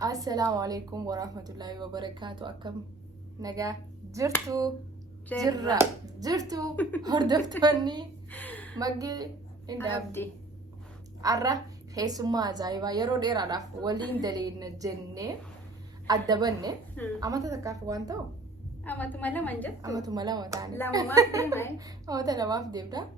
السلام عليكم ورحمة الله وبركاته. أكم نجا جرتو هردفتني مجي إن abdi عرّا خيسما زايبا يرو دير على ولين دليل الجنة الدبنة أما تذكر وانتو ama tumala manjat أما تملا وتاني lama mai أما تلا ما في دبدا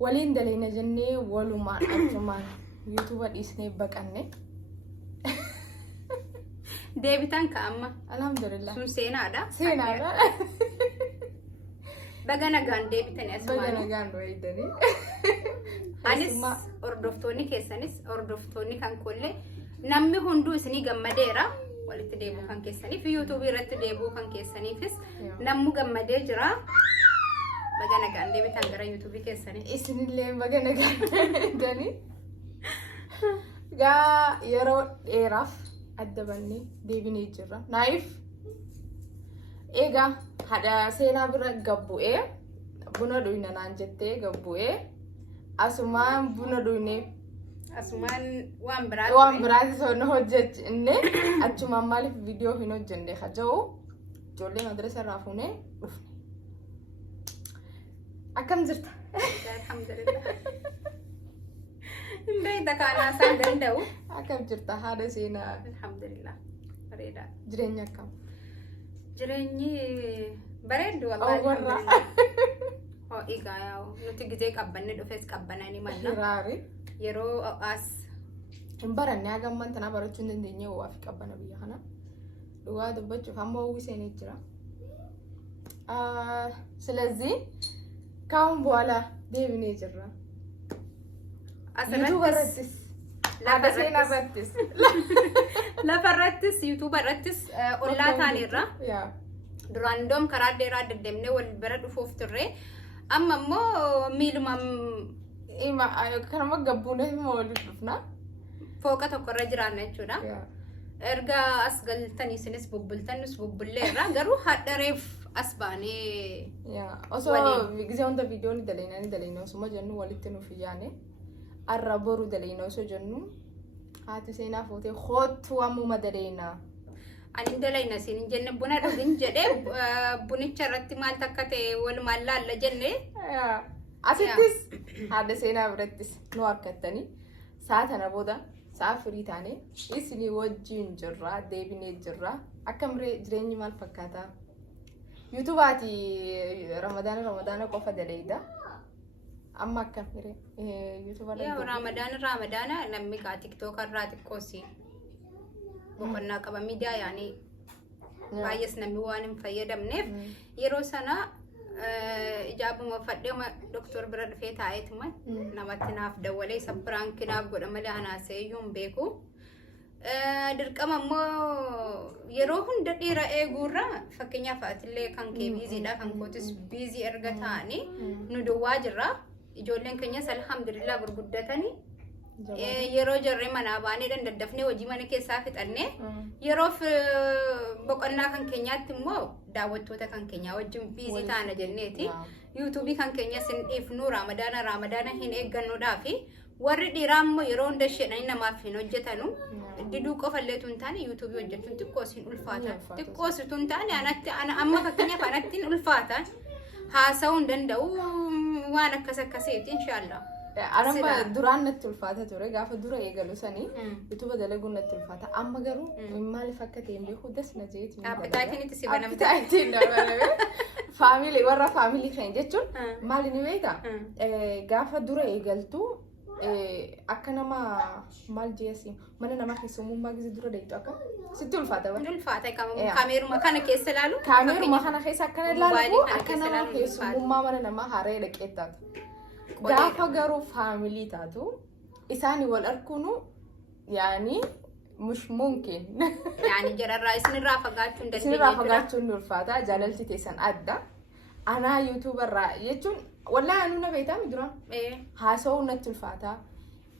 ولين دليل الجنة ولما أجمع يوتيوب إسني بكأنه deebitan ka amma الحمد لله sun seenaadha سينا baga nagaan deebitanii بجانا asumaan جان رويدني anis hordoftoonni keessanis hordoftoonni kan kolle namni hunduu isinii gammadeera walitti deebuu kan keessaniif yuutuubii irratti deebuu kan keessaniifis namni gammadee jira baga nagaan deebitan gara yuutuubii keessanii isinillee bagana gaadani gaa yeroo dheeraaf adda bannee deebinee jirra. Naayif egaa haadha seenaa bira gabbu'ee buna dhuyna naan jettee gabbu'ee asumaan buna dhuyne asumaan waan biraati sonno hojjenne achumaan maaliif viidiyoo hin hojjenne haja'u ijoollee madrasa irraa fuunee dhufne. Akkam jirta? alhamdulillah Indah kana san dandau. Akkam jirta haadha seenaa Alhamdulillah. Bareeda. jireenya akkam? Jireenyi bareedu warra. wallahi. Oh iga yaw. Nuti gizee qabbanne dhufes qabbananii manna. Hiraari. Yeroo as hin baranne hagamman tanaa barachuu hin dandeenye waa fi qabbana biyya kana dhugaa dubbachuuf amma uwwiseenii jira. ስለዚህ ካሁን በኋላ deebinee jirra. YouTube irrattis lafa seenaa irrattis lafarrattis YouTube irrattis ollaa taaneerra. yaa Duraan doom karaa dheeraa deddeemnee wal bira dhufuuf turre. Amma immoo miilumam ima kanama gabbuunee ima waliif dhufna. fooqa tokkorra jiraanna jechuudha. yaa Erga as galtanii isinis bubbultanus bubbulleerra garuu hadhareef as baanee yaa osoo gisee hunda viidiyoon daleena osuma jennu walitti nuuf yaane arra boru daleena osoo jennu haati seenaa footee hoottu ammuma daleena. ani dalayna siin jenne buna dhugin jedhe bunicha irratti maal takka ta'e walumaan laalla jenne yaa asittis haadha seenaa birattis nu harkattanii sa'a tana booda sa'a firii taane isinii wajjin jirra deebinee jirra. Akkam jireenyi maal fakkaata? YouTubeaati ramadaana qofa daleeyda. Amma akkam YouTube yaa ramadaana namni kaa TikTok irraa xiqqoosi boqonnaa qaba miidiyaa yaani baay'ees namni waan hin fayyadamneef yeroo sana ijaabuma fadhee doktor bira dhufee taa'eetuma namatti naaf dawwalee isa pirankinaaf godha malee anaasee iyyuu hin beeku. Dirqama immoo yeroo hunda dhiira eeguurra fakkeenyaaf atillee kan kee biiziidha kan kootis biizii erga ta'anii nu duwwaa jirra. Ijoolleen keenyas alhamdulillah gurguddatanii yeroo jarree manaa baanee dandaddafnee hojii mana keessaa fixannee yeroof boqonnaa kan keenyaatti immoo daawwattoota kan keenyaa wajjin biizii taana jenneeti. YouTubeii kan keenyas hin dhiifnu ramadaana hin eeggannuudhaafi warri dhiiraa immoo yeroo hunda isheenanii namaaf hin hojjetanu. Diduu qofallee tun taane YouTubeii hojjechuun xiqqoos hin ulfaata. Xiqqoos tun taane amma fakkeenyaaf anatti hin ulfaata. Haasa'uu hin danda'u waan akkasiiti inshallah. Anamma duraan natti ulfaata ture gaafa dura eegalu sanii YouTube dalaguun natti ulfaata. Amma garuu maaliif akka ta'e hin beeku das na jeetiin. Appetaatiin itti si banamte. Appetaatiin dabalame. Faamilii warra faamilii keenya jechuun maali ni beektaa? Gaafa dura eegaltu akka nama maal jeesi mana nama keessummaa gisee dura deemtu akka sitti ulfaata bara. Ulfaata kaameeruma kana keessa ilaalu. Kaameeruma kana keessa akkana ilaalu akka nama keessummaa mana nama haaree dhaqeettaatu. Gaafa garuu faamilii taatu isaanii wal arkuunu yaani mush mumkin. Yaani jararraa isinirraa fagaachuun dandeenya. Isinirraa fagaachuun ni ulfaata jaalalti teessan adda. Anaa YouTube irraa jechuun wallahi anu na beektaa dura. Haasa'uu natti ulfaata.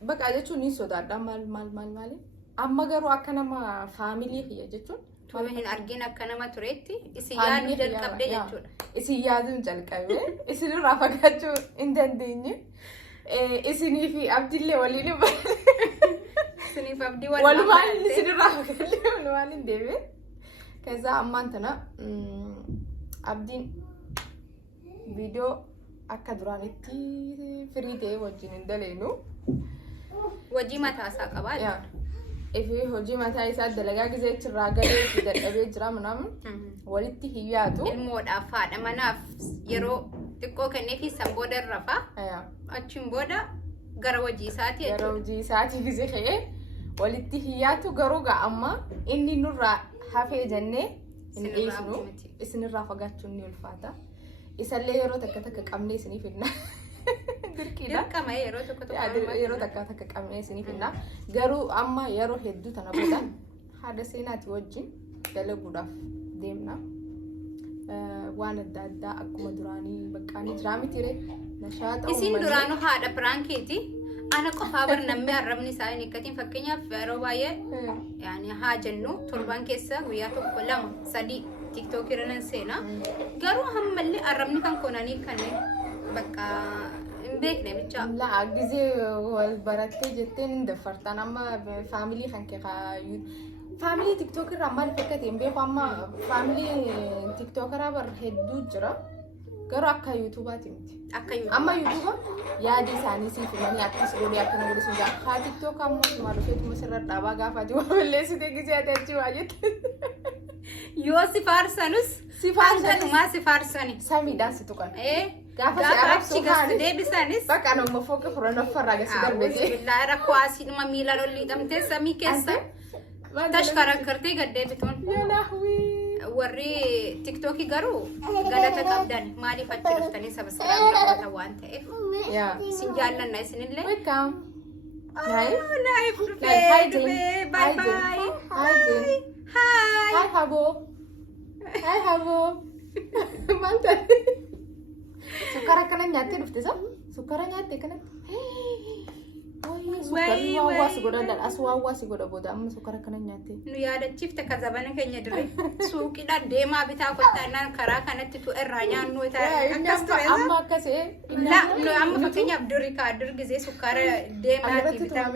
Bakka jechuun ni sodaadha maali. Amma garuu akka nama faamilii kiyya jechuun. Tuma hin argin akka nama tureetti isin yaaduu jalqabdee jechuudha. Isin yaaduun jalqabee isinirraa fagaachuu hin dandeenye. Isinii fi abdiillee waliin Siniif abdii walumaan inni sinirraa fagaatee walumaan hin deeme. Kaza ammaan tana abdiin viidiyoo akka duraanitti firii ta'e wajjin hin daleenu. Hojii mataa isaa qabaa. Ifi hojii mataa isaa dalagaa gisee irraa galee fi dadhabee jira manaam walitti hiyyaatu. Ilmoodhaaf haadha manaaf yeroo xiqqoo kenneefi san booda rafaa. Achiin booda gara hojii isaatii jechuudha. Gara hojii isaatii gisee ka'ee walitti hiyyaatu garuu amma inni nurraa hafee jennee hin dhiisnu isinirraa fagaachuun ni ulfaata. Isallee yeroo takka qabnee isiniif hinna. Dirqama yeroo takka qabnee isiniif hinna. Garuu amma yeroo hedduu tana booda haadha seenaati wajjin dalaguudhaaf deemna. Waan adda addaa akkuma duraanii baqqaanii jiraa mitiire nashaata uummanni. Isin duraanuu haadha piraankeeti. Ana qofaa bar namni arrabni isaa hin eeggatiin fakkeenyaaf yeroo baay'ee yaani haa jennu torban keessa guyyaa tokko 2-3 tiktookii irra nan seena. Garuu hammallee arrabni kan koonanii kanneen bakka hin beekne bicha. Laa gisee wal barattee jettee hin daffartaan amma faamilii kan kee faamilii tiktookii irraa maal fakkate hin beeku amma faamilii tiktookeraa bar hedduu jira. Garuu akka yuutuubaati miti. Amma yuutuuba yaadii isaanii siif himanii akkas godhee akkana godhe sun jaa haa tiktook ammoo maal dhufeetuma sirra dhaabaa gaafaati waa balleessitee gisee ati achi waa jette. Yoo si faarsanus hanganumaa si faarsani. Samiidhaan si tuqan. Gaafa achi gasti deebisanis. Bakka nama fooqe furanaffarraa gasi darbete. Billaa rakkoo asiidhuma miila lolli hidhamtee samii keessa tashkarakkartee gad deebituun. Warri tiktookii garuu galata qabdan maaliif achi dhuftanii sabiskiraayib raawwatan waan ta'eef. Isin jaallanna isinillee. Welcome. Live dhufee bye bye. Hi Habo. Hi Habo. Manta. Sukara kana nyaattee dhufte sa? Sukara nyaattee kanatti. Sukarri waa si godha dal as waa si godha booda amma sukara kana nyaattee. Nu yaadachiifte kazabana keenya dirree suuqiidhaan deemaa bitaa kottaannaan karaa kanatti tu irraa nyaannu akkas ture. Amma akkasee. Amma fakkeenyaaf dur gisee sukkaara deemaati bitaa.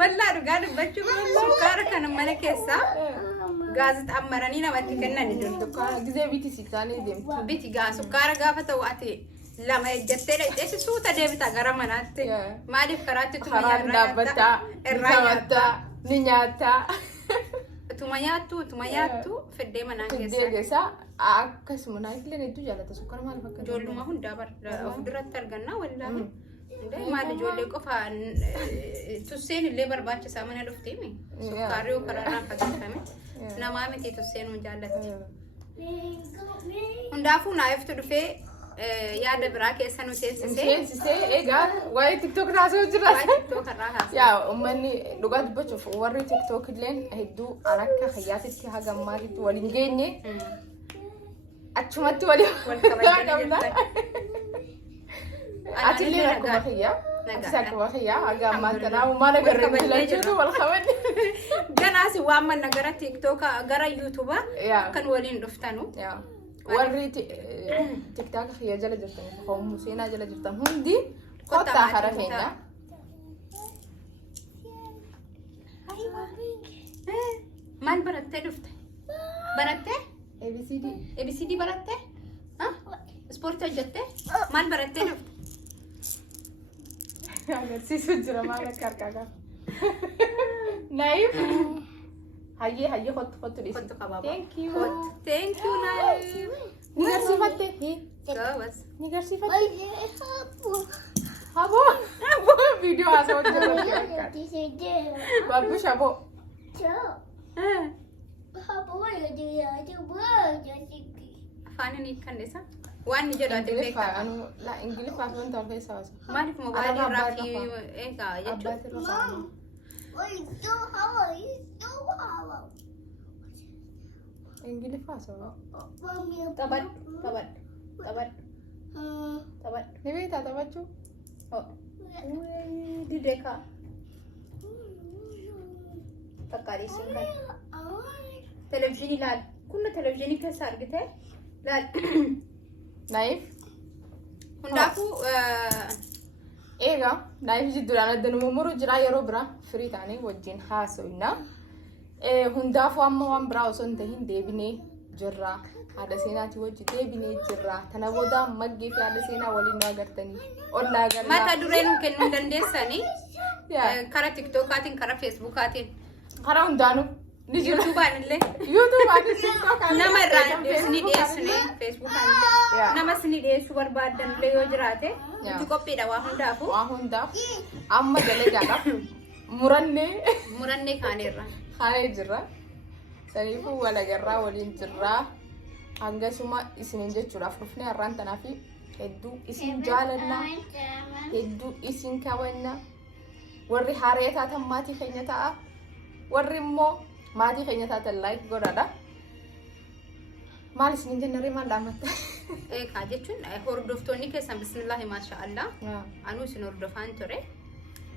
Wallaa dhugaa dubbachuun sukkaara kana mana keessaa gaazexaa maranii namatti kennan jiru. Gisee biti siitaanii deemtu. Biti sukkaara gaafa ta'u ati lama ejjattee dhaqxee suuta deebita gara manaatti. Maaliif karaatti tuma nyaattaa irraa nyaattaa ni nyaattaa. Tuma nyaattu fiddee manaan keessa. Fiddee keessa akkasuma naayifleen hedduu jaallata sukkaara maal fakkaata? Ijoolluma hundaa of duratti argannaa wallaahi. Maal ijoollee qofa tusseen illee barbaachisaa mana dhufteemi. Sukkaarri yoo karaarraa fageeffame namaa miti tusseen nu jaallatti. Hundaafuu naayiftu dhufee yaada biraa keessa nu seensisee egaa waa'ee tiktook taasoo jira. Yaa uummanni dhugaa dubbachuuf warri tiktook illeen hedduu akka hayyaatitti haga ammaatitti waliin geenye achumatti wal kabajna. Atillee akkuma kiyyaa. Akkuma kiyyaa haga ammaan tanaa maal agarree bilachuutu wal kabajne. Ganaasi waan manna gara tiktooka gara yuutuuba kan waliin dhuftanu. Warri tiktook kiyya jala jirtan hoomuu seenaa jala jirtan hundi kottaa hara keenya. Maal barattee dhufte? Barattee? ABCD barattee? Ispoortii hojjettee? Maal barattee dhufte? Agarsiisu jira maal akka harkaa qaba. Naif. Hayyee hottu dhiisi. Thank you Naif. Ni garsiifatte? Ni garsiifatte? Habo video haasawaa jira. Babbu shabo. Afaan inni kanneessa? Waan ni jedhu ati beektaa? Ingiliffaa fi wanta walkeessa haasa. Maaliif mobaayilii irraa fi eegaa jechuudha? Ingiliffaa haasawaa. Taphadhu. Ni beektaa taphachuu? Didee kaa. Fakkaadhiisuun kan. Televezyiinii ilaali. Kunna televezyiinii keessa argitee? Ilaali. Naif. Hundaafuu eega naayif jidduudhaan adda murmuru jira yeroo biraa firii taanee wajjin haasofna. Hundaafuu amma waan biraa osoo hin tahin deebinee jirra. Haadha seenaatii wajji deebinee jirra. Tana booda maggee fi haadha seenaa waliin nu agartanii. Ol na agarra. Mata duree nu kennuu dandeessanii karaa tiktokaatiin karaa feesbuukaatiin. Karaa hundaanuu. YouTube'aan illee. YouTube'aan TikTok'aan. Nama irraa isinii dhiyeessine feesbuuk'aan illee. Nama isinii dhiyeessuu barbaadan illee yoo jiraate. Nuti qophiidha waa hundaafuu. Waa hundaaf. Amma dalagaadhaaf murannee kaanee jirra. Saniifuu wal agarraa waliin jirra. Hangasuma isiniin jechuudhaaf dhufnee har'aan tanaa fi hedduu isin jaalannaa. Hedduu isin kabajna. Warri haaree taatan maatii keenya ta'a. Warri immoo maatii keenya taatan like godhadha. Maal isiniin jennaree maal dhaamatta? Eegaa jechuun hordoftoonni keessan bismillaahi maashaallah. Anuu isin hordofaan ture.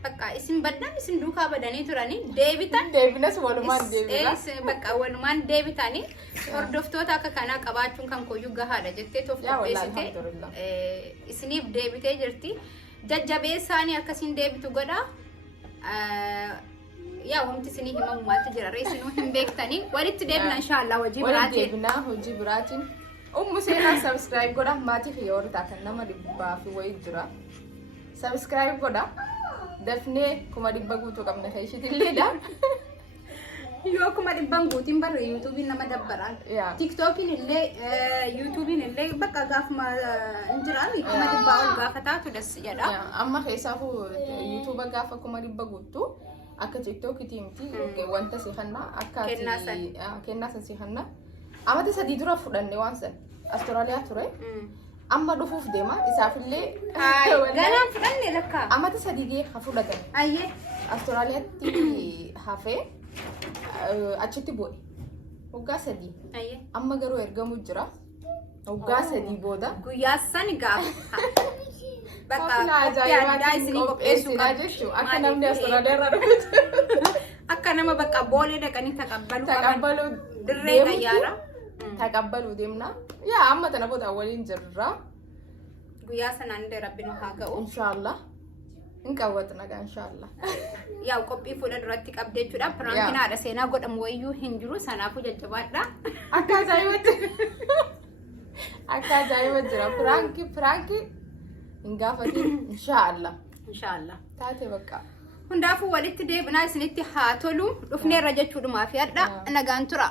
Bakka isin baddan isin duukaa badanii turanii deebitan. Deebinas walumaan deebina. Bakka walumaan deebitanii hordoftoota akka kanaa qabaachuun kan kooyyuu gahaadha jettee toof qopheessite. Isiniif deebitee jirti. Jajjabeessaanii akkasiin deebitu godha. Yaa wanti isinii himamu maaltu jira reessinuu hin beektanii walitti deebina inshallah hojii biraatiin. Walitti deebina hojii biraatiin. Ummu seenaa subscribe godha maatii fi yoo taatan nama 100 fi wayii jira. Subscribe godha. Dafnee 100 guutuu qabna keessitilleedha. Yoo 100 guutiin barre YouTube'n nama dabbaraan. TikTok'n illee YouTube'n illee bakka gaafuma injiraan 100 ol gaafataatu das jedha. Amma keessaafu YouTube gaafa 100 guutuu akka TikTok'tiin miti wanta si hanna akka kennaa san si hanna. Amata 3 dura fudhanne waan san Austraaliyaa ture. Amma dhufuuf deema isaafillee ganaan fudhanne lakka. Amata 3 gee fudhatan. Ayyee Austraaliyaatti hafee achitti bu'e. Waggaa 3. Ayyee. Amma garuu ergamu jira. Waggaa 3 booda. Guyyaa san gaafa. Bakka addaa isinii qopheessuu jechuudha. Akka namni Austraaliyaa irraa dhufuutu. Akka nama bakka boolee dhaqanii taqabbaluu dirree xayyaara. Taqabbaluu deemna. Yaa amma tana booda waliin jirra. Guyyaa sanaan illee rabbi nu haa ga'u. Inshallah. Inqawwatna gaa inshallah. Yaa qophii fuula duratti qabdee jechuudha. Piraankiin haadha seenaa godhamu wayyuu hin jiru sanaafuu jajjabaadha. Akka ajaa'iba jira. Piraankii hin gaafatin inshallah. Taate bakka. Hundaafuu walitti deebinaa isinitti haa tolu dhufneerra jechuudhumaa fi hadha nagaan tura.